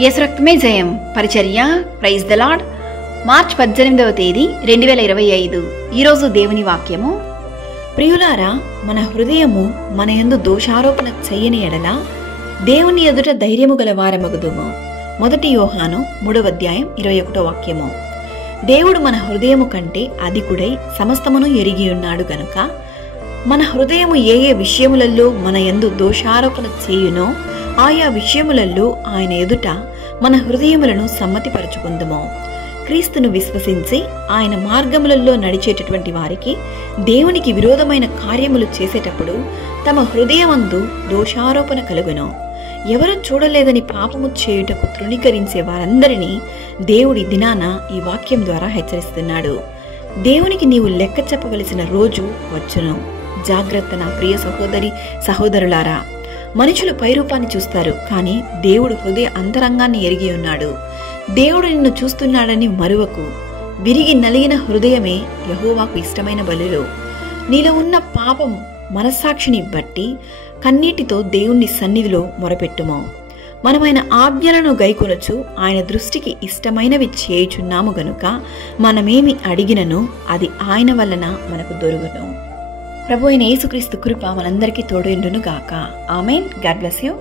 యేసు రక్తమే జయం పరిచర్య. Praise the Lord. మార్చ్ 18వ తేదీ 2025. ఈరోజు దేవుని వాక్యము. ప్రియులారా, మన హృదయము మన యందు దోషారోపణ చెయ్యని ఎడల దేవుని ఎదుట ధైర్యము గల వారమగుదుము. 1 యోహాను 3వ అధ్యాయం 21వ వాక్యము. దేవుడు మన హృదయము కంటే అధికుడై సమస్తమును ఎరిగి ఉన్నాడు గనుక మన హృదయము ఏ ఏ విషయములలో మన యందు దోషారోపణ చేయునో ఆయా విషయములలో ఆయన ఎదుట మన హృదయములను సమ్మతిపరచుకుందుము. క్రీస్తును విశ్వసించి ఆయన మార్గములలో నడిచేటటువంటి వారికి దేవునికి విరోధమైన కార్యములు చేసేటప్పుడు తమ హృదయమందు దోషారోపణ కలుగును. ఎవరు చూడలేదని పాపము చేయుటకు తృణీకరించే వారందరినీ దేవుడి దినాన ఈ వాక్యం ద్వారా హెచ్చరిస్తున్నాడు. దేవునికి నీవు లెక్క చెప్పవలసిన రోజు వచ్చును. జాగ్రత్త నా ప్రియ సహోదరి సహోదరులారా. మనుషులు పైరూపాన్ని చూస్తారు, కానీ దేవుడు హృదయ అంతరంగాన్ని ఎరిగి ఉన్నాడు. దేవుడు నిన్ను చూస్తున్నాడని మరువకు. విరిగి నలిగిన హృదయమే యెహోవాకు ఇష్టమైన బలులు. నీలో ఉన్న పాపం మనస్సాక్షిని బట్టి కన్నీటితో దేవుని సన్నిధిలో మొరపెట్టుము. మనమైన ఆజ్ఞలను గైకొనొచ్చు ఆయన దృష్టికి ఇష్టమైనవి చేయుచున్నాము గనుక మనమేమి అడిగినను అది ఆయన వలన మనకు దొరుకును. ప్రభు అయిన యేసుక్రీస్తు కృప మనందరికీ తోడైండును గాక. ఆమేన్. God bless you.